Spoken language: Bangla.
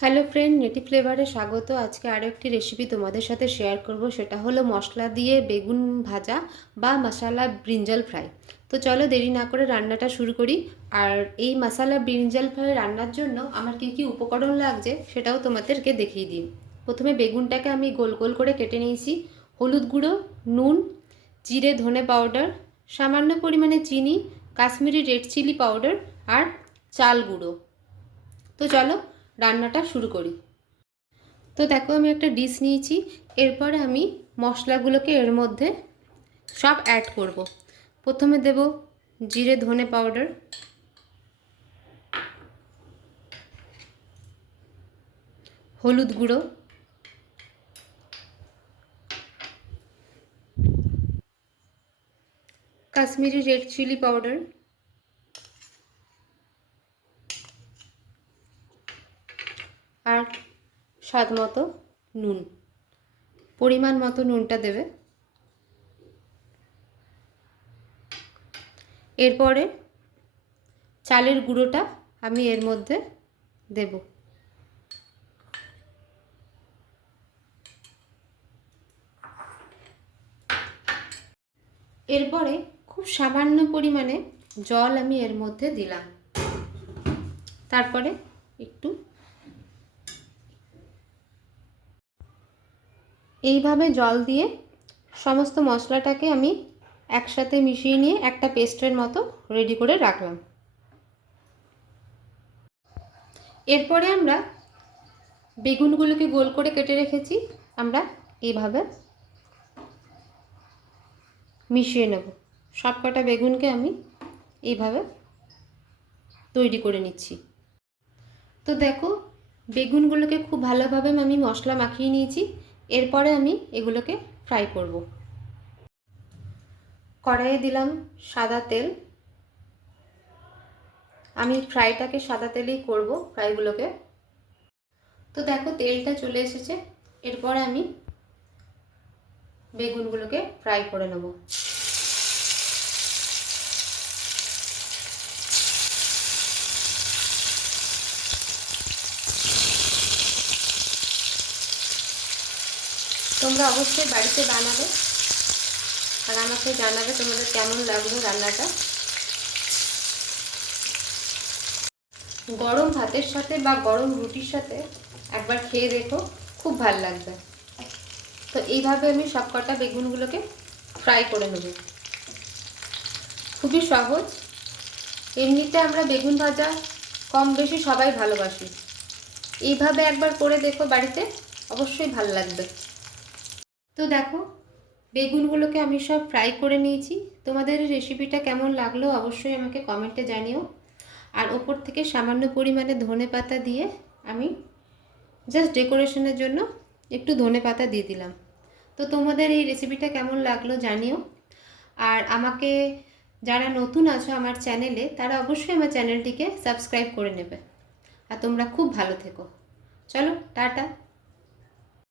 হ্যালো ফ্রেন্ড, নেটিভ ফ্লেভারে স্বাগত। আজকে আরও একটি রেসিপি তোমাদের সাথে শেয়ার করব, সেটা হলো মশলা দিয়ে বেগুন ভাজা বা মশালা ব্রিঞ্জাল ফ্রাই। তো চলো দেরি না করে রান্নাটা শুরু করি। আর এই মশালা ব্রিঞ্জাল ফ্রাই রান্নার জন্য আমার কী কী উপকরণ লাগছে সেটাও তোমাদেরকে দেখিয়ে দিই। প্রথমে বেগুনটাকে আমি গোল গোল করে কেটে নিয়েছি। হলুদ গুঁড়ো, নুন, জিরে ধনে পাউডার, সামান্য পরিমাণে চিনি, কাশ্মীরি রেড চিলি পাউডার আর চাল গুঁড়ো। তো চলো রান্নাটা শুরু করি। তো দেখো আমি একটা ডিশ নিয়েছি। এরপরে আমি মশলাগুলোকে এর মধ্যে সব অ্যাড করব। প্রথমে দেব জিরে ধনে পাউডার, হলুদ গুঁড়ো, কাশ্মীরি রেড চিলি পাউডার, আর স্বাদ মতো নুন। পরিমাণ মতো নুনটা দেবে। এরপরে চালের গুঁড়োটা আমি এর মধ্যে দেব। এরপরে খুব সামান্য পরিমাণে জল আমি এর মধ্যে দিলাম। তারপরে একটু এইভাবে জল দিয়ে সমস্ত মশলাটাকে আমি একসাথে মিশিয়ে নিয়ে একটা পেস্টের মতো রেডি করে রাখলাম। এরপরে আমরা বেগুনগুলোকে গোল করে কেটে রেখেছি, আমরা এইভাবে মিশিয়ে নেব। সব কটা বেগুনকে আমি এইভাবে তৈরি করে নিচ্ছি। তো দেখো বেগুনগুলোকে খুব ভালোভাবে আমি মশলা মাখিয়ে নিয়েছি। এরপরে আমি এগুলোকে ফ্রাই করব। কড়াইয়ে দিলাম সাদা তেল। আমি ফ্রাইটাকে সাদা তেলেই করব, ফ্রাইগুলোকে। তো দেখো তেলটা চলে এসেছে। এরপরে আমি বেগুনগুলোকে ফ্রাই করে নেব। তোমরা অবশ্যই বাড়িতে বানাবে আর আমাকে জানাবে তোমাদের কেমন লাগলো রান্নাটা। গরম ভাতের সাথে বা গরম রুটির সাথে একবার খেয়ে দেখো, খুব ভালো লাগবে। তো এইভাবে আমি সব কটা বেগুনগুলোকে ফ্রাই করে নেব। খুবই সহজ। এমনিতে আমরা বেগুন ভাজা কম বেশি সবাই ভালোবাসি। এইভাবে একবার করে দেখো বাড়িতে, অবশ্যই ভালো লাগবে। তো দেখো বেগুনগুলোকে আমি সব ফ্রাই করে নিয়েছি। তোমাদের রেসিপিটা কেমন লাগলো অবশ্যই আমাকে কমেন্টে জানিও। আর ওপর থেকে সামান্য পরিমাণে ধনে পাতা দিয়ে আমি জাস্ট ডেকোরেশনের জন্য একটু ধনে পাতা দিয়ে দিলাম। তো তোমাদের এই রেসিপিটা কেমন লাগলো জানিও। আর আমাকে যারা নতুন আছো আমার চ্যানেলে, তারা অবশ্যই আমার চ্যানেলটিকে সাবস্ক্রাইব করে নেবে। আর তোমরা খুব ভালো থেকো। চলো টাটা।